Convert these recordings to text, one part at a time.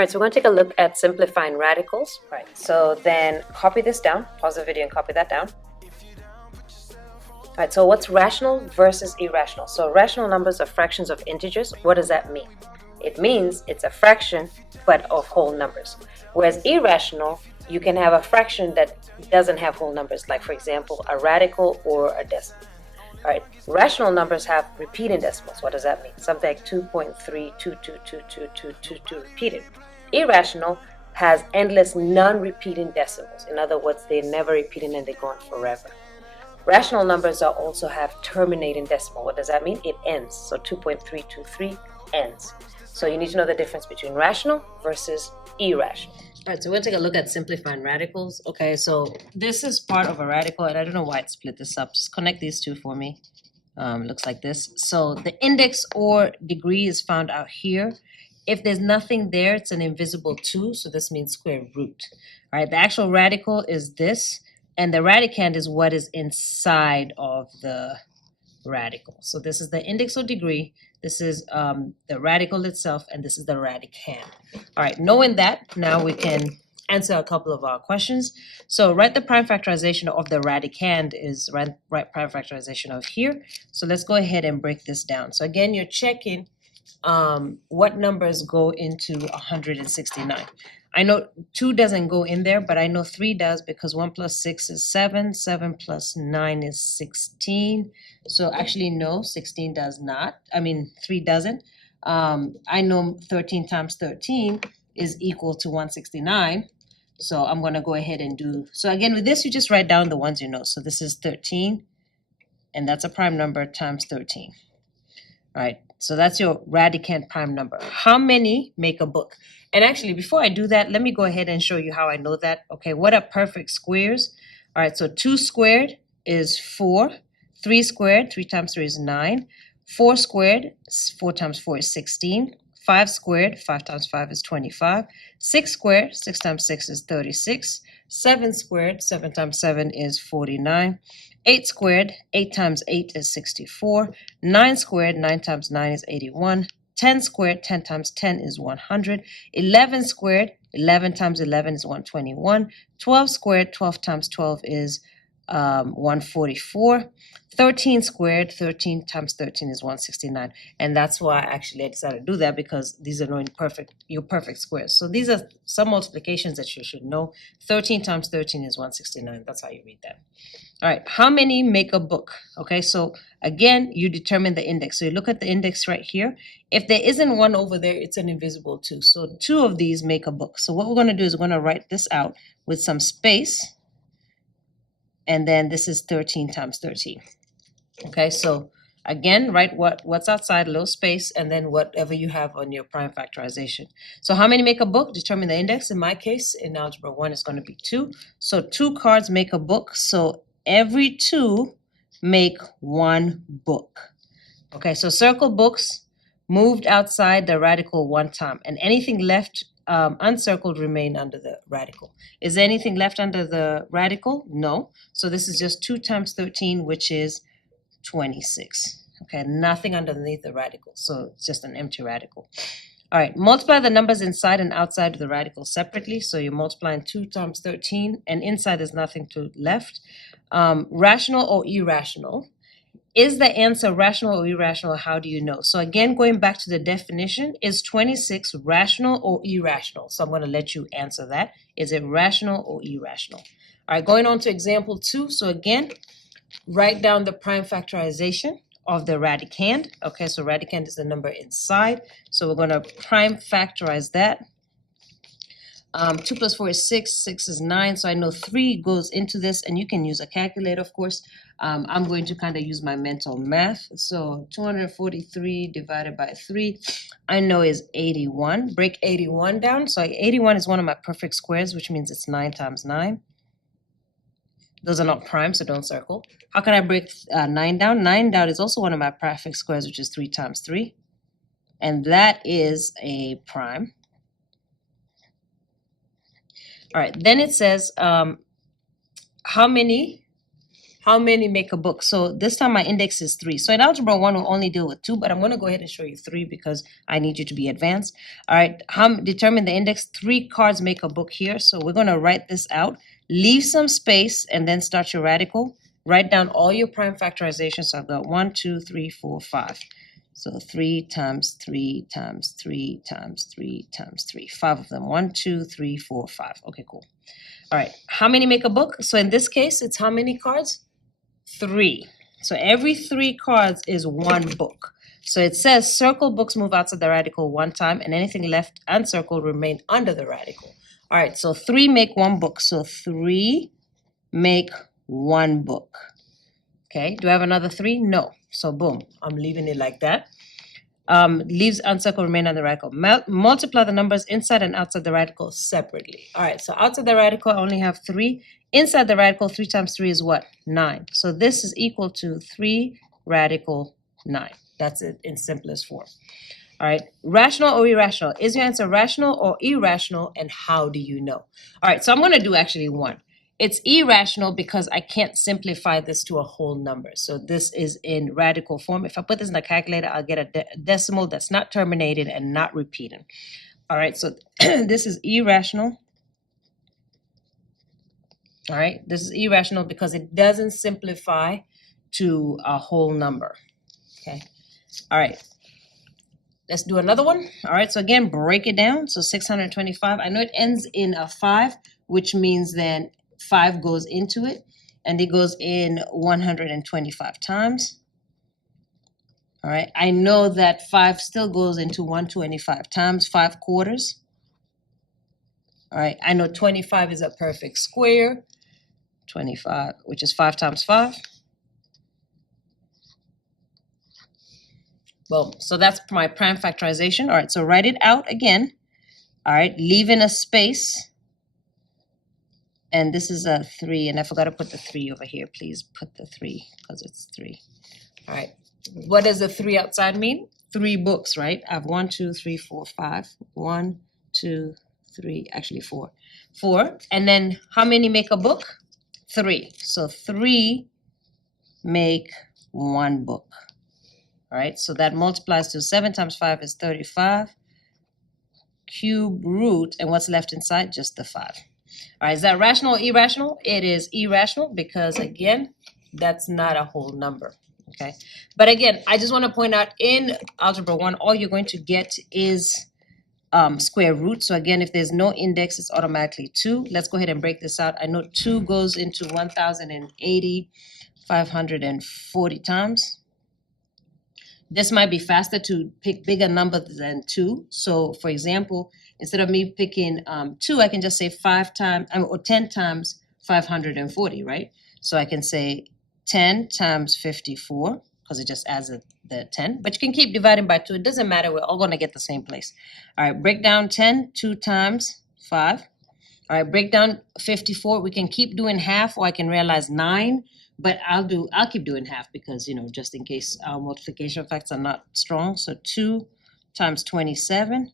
All right, so we're going to take a look at simplifying radicals. All right, so then copy this down, pause the video and copy that down. All right, so what's rational versus irrational? So rational numbers are fractions of integers. What does that mean? It means it's a fraction, but of whole numbers. Whereas irrational, you can have a fraction that doesn't have whole numbers, like for example, a radical or a decimal. All right, rational numbers have repeating decimals. What does that mean? Something like 2.3222222 repeated. Irrational has endless non-repeating decimals. In other words, they're never repeating and they're going forever. Rational numbers also have terminating decimal. What does that mean? It ends. So 2.323 ends. So you need to know the difference between rational versus irrational. All right, so we'll take a look at simplifying radicals. Okay, so this is part of a radical, and I don't know why it split this up. Just connect these two for me. Looks like this. So the index or degree is found out here. If there's nothing there, it's an invisible 2, so this means square root. All right, the actual radical is this, and the radicand is what is inside of the radical. So this is the index or degree, this is the radical itself, and this is the radicand. All right, knowing that, now we can answer a couple of our questions. So write the prime factorization of the radicand is right prime factorization of here. So let's go ahead and break this down. So again, you're checking what numbers go into 169. I know 2 doesn't go in there, but I know 3 does because 1 plus 6 is 7, 7 plus 9 is 16. So actually no, 16 does not. 3 doesn't. I know 13 times 13 is equal to 169. So I'm going to go ahead and do, so again with this you just write down the ones you know. So this is 13, and that's a prime number times 13. All right, so that's your radicand prime number. How many make a book? And actually, before I do that, let me go ahead and show you how I know that. Okay, what are perfect squares? All right, so 2 squared is 4. 3 squared, 3 times 3 is 9. 4 squared, 4 times 4 is 16. 5 squared, 5 times 5 is 25. 6 squared, 6 times 6 is 36. 7 squared, 7 times 7 is 49. 8 squared, 8 times 8 is 64. 9 squared, 9 times 9 is 81. 10 squared, 10 times 10 is 100. 11 squared, 11 times 11 is 121. 12 squared, 12 times 12 is 144. 13 squared, 13 times 13 is 169. And that's why actually I decided to do that, because these are knowing your perfect squares. So these are some multiplications that you should know. 13 times 13 is 169. That's how you read that. All right, how many make a book? Okay, so again, you determine the index. So you look at the index right here. If there isn't one over there, it's an invisible 2. So 2 of these make a book. So what we're going to do is we're going to write this out with some space. And then this is 13 times 13. Okay, so again, write what's outside, a little space, and then whatever you have on your prime factorization. So how many make a book? Determine the index. In my case, in algebra 1, it's going to be 2. So 2 cards make a book. So every 2 make 1 book. Okay, so circle books moved outside the radical 1 time, and anything left uncircled remain under the radical. Is there anything left under the radical? No. So this is just 2 times 13, which is 26. Okay, nothing underneath the radical. So it's just an empty radical. All right, multiply the numbers inside and outside of the radical separately. So you're multiplying 2 times 13, and inside there's nothing left. Rational or irrational? Is the answer rational or irrational? How do you know? So again, going back to the definition, is 26 rational or irrational? So I'm going to let you answer that. Is it rational or irrational? All right, going on to example 2. So again, write down the prime factorization of the radicand. Okay, so radicand is the number inside. So we're going to prime factorize that. 2 plus 4 is 6, 6 is 9, so I know 3 goes into this, and you can use a calculator, of course. I'm going to kind of use my mental math. So 243 divided by 3, I know is 81. Break 81 down. So 81 is one of my perfect squares, which means it's 9 times 9. Those are not prime, so don't circle. How can I break 9 down? 9 down is also one of my perfect squares, which is 3 times 3. And that is a prime. All right, then it says how many How many make a book? So this time my index is 3. So in Algebra 1, we'll only deal with 2, but I'm going to go ahead and show you 3 because I need you to be advanced. All right, determine the index. 3 cards make a book here. So we're going to write this out. Leave some space and then start your radical. Write down all your prime factorizations. So I've got 1, 2, 3, 4, 5. So 3 times 3 times 3 times 3 times 3. 5 of them. 1, 2, 3, 4, 5. Okay, cool. All right, how many make a book? So in this case, it's how many cards? 3. So every 3 cards is 1 book. So it says circle books move outside the radical 1 time, and anything left uncircled remain under the radical. All right, so 3 make 1 book. So 3 make 1 book. Okay, do I have another 3? No. So boom, I'm leaving it like that. Leaves uncircled remain on the radical. Multiply the numbers inside and outside the radical separately. All right, so outside the radical, I only have 3. Inside the radical, 3 times 3 is what? 9. So this is equal to 3 radical 9. That's it in simplest form. All right, rational or irrational? Is your answer rational or irrational, and how do you know? All right, so I'm going to do actually 1. It's irrational because I can't simplify this to a whole number. So this is in radical form. If I put this in the calculator, I'll get a decimal that's not terminated and not repeating. All right, so this is irrational. All right, this is irrational because it doesn't simplify to a whole number. Okay, all right. Let's do another one. All right, so again, break it down. So 625, I know it ends in a 5, which means then 5 goes into it, and it goes in 125 times. All right, I know that 5 still goes into 125 times, 5 quarters. All right, I know 25 is a perfect square. 25, which is 5 times 5. Well, so that's my prime factorization. All right, so write it out again. All right, leave in a space. And this is a 3, and I forgot to put the 3 over here. Please put the 3 because it's 3. All right, what does the 3 outside mean? 3 books, right? I have 1, 2, 3, 4, 5. 1, 2, 3, actually 4. 4, and then how many make a book? 3. So 3 make 1 book. All right, so that multiplies to 7 times 5 is 35. Cube root, and what's left inside? Just the 5. All right, is that rational or irrational? It is irrational because, again, that's not a whole number, okay? But again, I just want to point out in Algebra 1, all you're going to get is square root. So again, if there's no index, it's automatically 2. Let's go ahead and break this out. I know 2 goes into 1,080, 540 times. This might be faster to pick bigger numbers than 2. So for example, instead of me picking 2, I can just say 5 times, or 10 times 540, right? So I can say 10 times 54, because it just adds the 10. But you can keep dividing by 2. It doesn't matter. We're all going to get the same place. All right, break down 10, 2 times 5. All right, break down 54. We can keep doing half, or I can realize 9. But I'll keep doing half because, just in case our multiplication facts are not strong. So 2 times 27.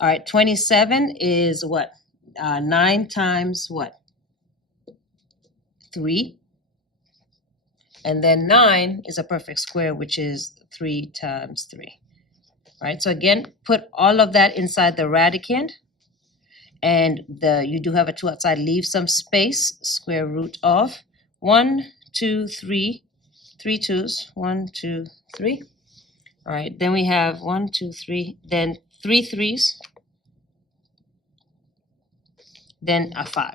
All right, 27 is what? 9 times what? 3. And then 9 is a perfect square, which is 3 times 3. All right, so again, put all of that inside the radicand. And you do have a 2 outside. Leave some space. Square root of 1, 2, 3, 3 2s, 1, 2, 3. All right, then we have 1, 2, 3, then 3 3s, then a 5.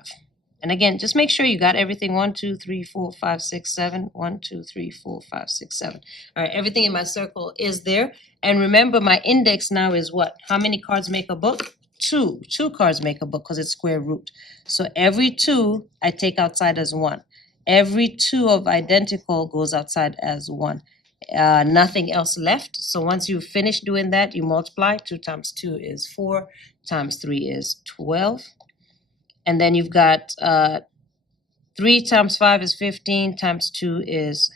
And again, just make sure you got everything. 1, 2, 3, 4, 5, 6, 7. 1, 2, 3, 4, 5, 6, 7. All right, everything in my circle is there. And remember, my index now is what? How many cards make a book? 2. 2 cards make a book because it's square root. So every 2 I take outside as 1. Every 2 of identical goes outside as 1. Nothing else left. So once you finish doing that, you multiply. 2 times 2 is 4, times 3 is 12. And then you've got 3 times 5 is 15, times 2 is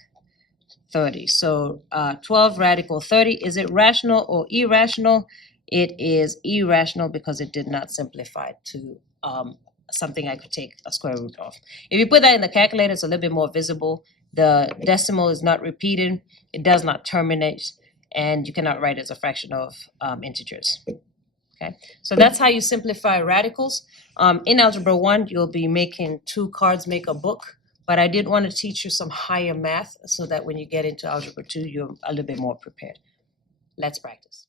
30. So 12 radical 30. Is it rational or irrational? It is irrational because it did not simplify to something I could take a square root of. If you put that in the calculator, it's a little bit more visible. The decimal is not repeated, it does not terminate, and you cannot write as a fraction of integers. Okay, so that's how you simplify radicals. In Algebra 1, you'll be making 2 cards make a book, but I did want to teach you some higher math so that when you get into Algebra 2, you're a little bit more prepared. Let's practice.